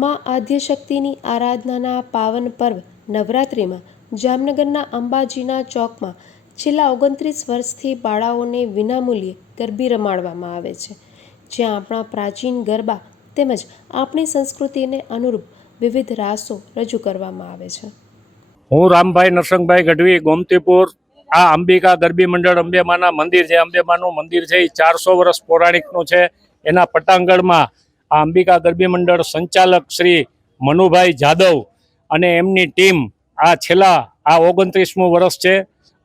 માં આદ્યશક્તિની આરાધનાના પાવન પર્વ નવરાત્રિમાં જામનગરના અંબાજીના ચોકમાં છેલ્લા ઓગણત્રીસ વર્ષથી બાળાઓને વિનામૂલ્યે ગરબી રમાડવામાં આવે છે. જ્યાં આપણા પ્રાચીન ગરબા તેમજ આપણી સંસ્કૃતિને અનુરૂપ વિવિધ રાસો રજૂ કરવામાં આવે છે. હું રામભાઈ નરસંગભાઈ ગઢવી, ગોમતીપુર. આ અંબિકા ગરબી મંડળ અંબેમાના મંદિર છે. અંબેમાનું મંદિર છે. એ ચારસો વર્ષ પૌરાણિકનું છે. એના પટાંગણમાં આ અંબિકા ગરબી મંડળ સંચાલક શ્રી મનુભાઈ જાદવ અને એમની ટીમ આ છેલ્લા આ ઓગણત્રીસમું વર્ષ છે.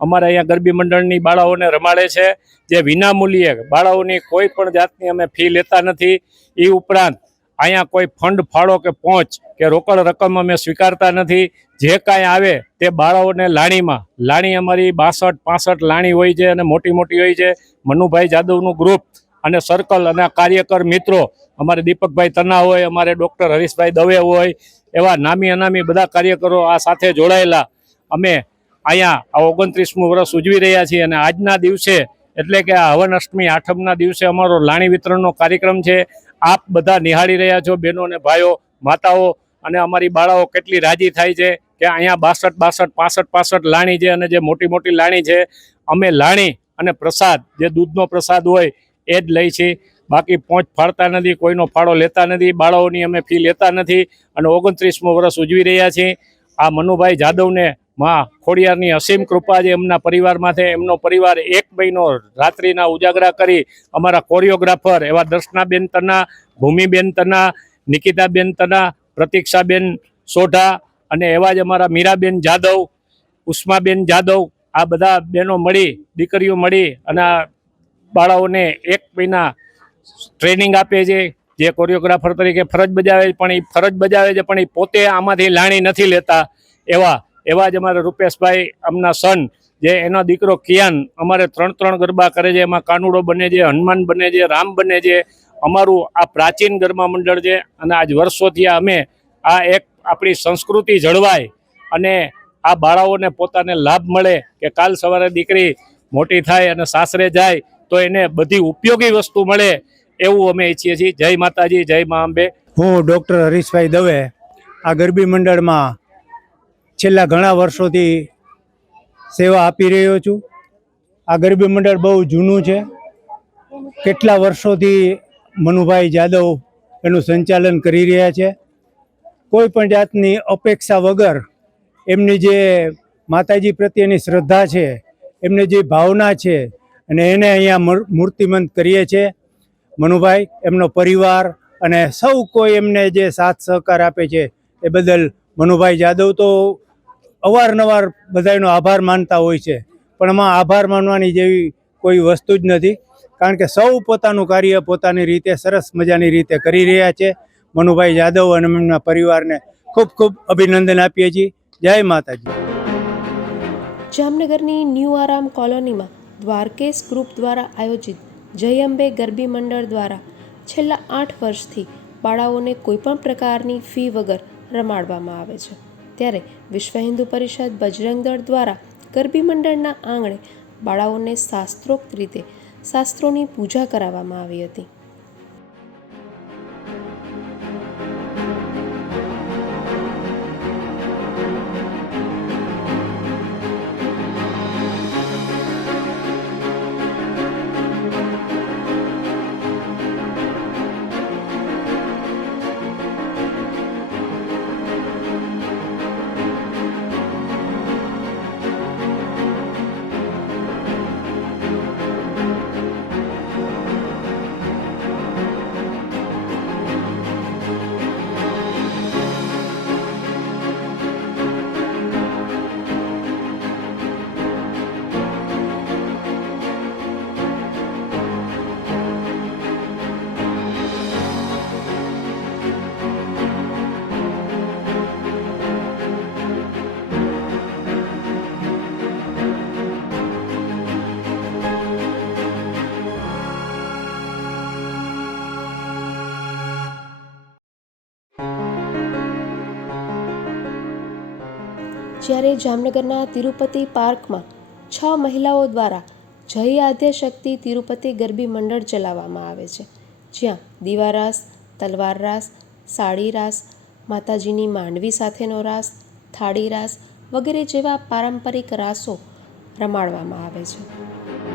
અમારે અહીંયા ગરબી મંડળની બાળાઓને રમાડે છે. જે વિનામૂલ્યે બાળાઓની કોઈ પણ જાતની અમે ફી લેતા નથી. એ ઉપરાંત અહીંયા કોઈ ફંડ, ફાળો કે પહોંચ કે રોકડ રકમ અમે સ્વીકારતા નથી. જે કાંઈ આવે તે બાળાઓને લાણીમાં. લાણી અમારી બાસઠ, પાસઠ લાણી હોય છે અને મોટી મોટી હોય છે. મનુભાઈ જાદવનું ગ્રુપ અને સર્કલ અને કાર્યકર મિત્રો, અમારે દીપકભાઈ તના હોય, અમારે ડૉક્ટર હરીશભાઈ દવે હોય, એવા નામી અનામી બધા કાર્યકરો આ સાથે જોડાયેલા. અમે અહીંયા આ ઓગણત્રીસમું વર્ષ ઉજવી રહ્યા છીએ અને આજના દિવસે, એટલે કે આ હવન અષ્ટમી આઠમના દિવસે અમારો લાણી વિતરણનો કાર્યક્રમ છે. આપ બધા નિહાળી રહ્યા છો, બહેનો અને ભાઈઓ, માતાઓ, અને અમારી બાળાઓ કેટલી રાજી થાય છે કે અહીંયા બાસઠ બાસઠ, પાસઠ પાસઠ લાણી છે અને જે મોટી મોટી લાણી છે. અમે લાણી અને પ્રસાદ, જે દૂધનો પ્રસાદ હોય એ જ લઈ છે. બાકી પહોંચ ફાળતા નથી, કોઈનો ફાળો લેતા નથી, બાળાઓની અમે ફી લેતા નથી અને ઓગણત્રીસમો વર્ષ ઉજવી રહ્યા છીએ આ મનુભાઈ જાદવને માં ખોડિયારની અસીમ કૃપા છે એમના પરિવારમાં છે એમનો પરિવાર એક મહિનો રાત્રિના ઉજાગરા કરી અમારા કોરિયોગ્રાફર એવા દર્શનાબેન તના, ભૂમિબેન તના, નિકિતાબેન તના, પ્રતીક્ષાબેન સોઢા અને એવા જ અમારા મીરાબેન જાદવ, ઉષ્માબેન જાદવ, આ બધા બહેનો મળી, દીકરીઓ મળી અને બાળાઓને એક મહિના ટ્રેનિંગ આપે છે, જે કોરિયોગ્રાફર તરીકે ફરજ બજાવે છે, પણ એ ફરજ બજાવે છે, પણ એ પોતે આમાંથી લાણી નથી લેતા. એવા એવા જ અમારે રૂપેશભાઈ, આમના સન જે એનો દીકરો કિયાન અમારે ત્રણ ત્રણ ગરબા કરે છે, એમાં કાનુડો બને છે, હનુમાન બને છે, રામ બને છે. અમારું આ પ્રાચીન ગરબા મંડળ છે, અને આજ વર્ષોથી અમે આ એક આપણી સંસ્કૃતિ જળવાય અને આ બાળાઓને પોતાને લાભ મળે કે કાલ સવારે દીકરી મોટી થાય અને સાસરે જાય તો એને બધી ઉપયોગી વસ્તુ મળે એવું અમે ઈચ્છીએ છીએ. જય માતાજી, જય મા અંબે હું ડૉક્ટર હરીશભાઈ દવે આ ગરબી મંડળમાં છેલ્લા ઘણા વર્ષોથી સેવા આપી રહ્યો છું. આ ગરબી મંડળ બહુ જૂનું છે. કેટલા વર્ષોથી મનુભાઈ જાદવ એનું સંચાલન કરી રહ્યા છે. કોઈ પણ જાતની અપેક્ષા વગર એમની જે માતાજી પ્રત્યેની શ્રદ્ધા છે, એમની જે ભાવના છે અને એને અહીંયા મૂર- મૂર્તિમંત કરીએ છીએ. મનુભાઈ, એમનો પરિવાર અને સૌ કોઈ એમને જે સાથ સહકાર આપે છે એ બદલ મનુભાઈ જાદવ તો અવારનવાર બધાનો આભાર માનતા હોય છે. પણ એમાં આભાર માનવાની જેવી કોઈ વસ્તુ જ નથી. કારણ કે સૌ પોતાનું કાર્ય પોતાની રીતે સરસ મજાની રીતે કરી રહ્યા છે. મનુભાઈ જાદવ અને એમના પરિવારને ખૂબ ખૂબ અભિનંદન આપીએ છીએ. જય માતાજી. જામનગરની ન્યૂ આરામ કોલોનીમાં દ્વારકેશ ગ્રુપ દ્વારા આયોજિત જય અંબે ગરબી મંડળ દ્વારા છેલ્લા આઠ વર્ષથી બાળાઓને કોઈપણ પ્રકારની ફી વગર રમાડવામાં આવે છે. ત્યારે વિશ્વ હિન્દુ પરિષદ બજરંગ દળ દ્વારા ગરબી મંડળના આંગણે બાળાઓને શાસ્ત્રોક્ત રીતે શાસ્ત્રોની પૂજા કરાવવામાં આવી હતી. જ્યારે જામનગરના તિરુપતિ પાર્કમાં છ મહિલાઓ દ્વારા જય આદ્યશક્તિ તિરુપતિ ગરબી મંડળ ચલાવવામાં આવે છે, જ્યાં દીવારાસ તલવાર રાસ, સાડી રાસ, માતાજીની માંડવી સાથેનો રાસ, થાળી રાસ વગેરે જેવા પારંપરિક રાસો રમાડવામાં આવે છે.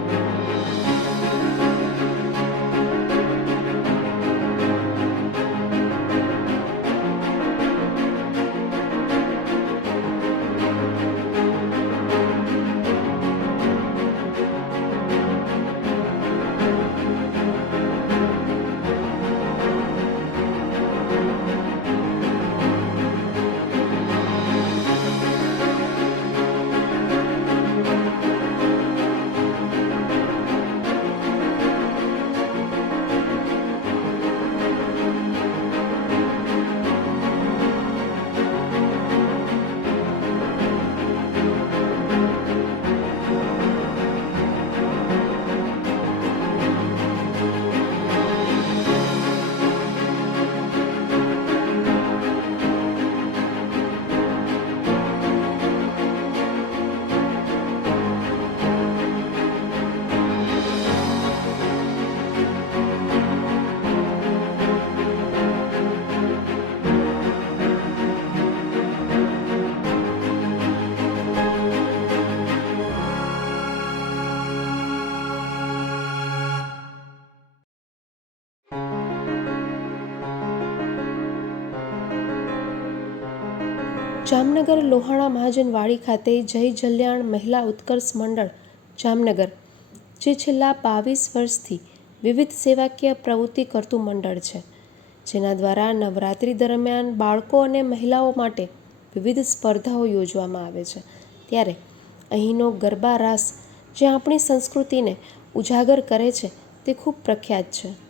જામનગર લોહાણા મહાજનવાડી ખાતે જય જલ્યાણ મહિલા ઉત્કર્ષ મંડળ, જામનગર, જે છેલ્લા બાવીસ વર્ષથી વિવિધ સેવાકીય પ્રવૃત્તિ કરતું મંડળ છે. જેના દ્વારા નવરાત્રિ દરમિયાન બાળકો અને મહિલાઓ માટે વિવિધ સ્પર્ધાઓ યોજવામાં આવે છે. ત્યારે અહીંનો ગરબા રાસ જે આપણી સંસ્કૃતિને ઉજાગર કરે છે તે ખૂબ પ્રખ્યાત છે.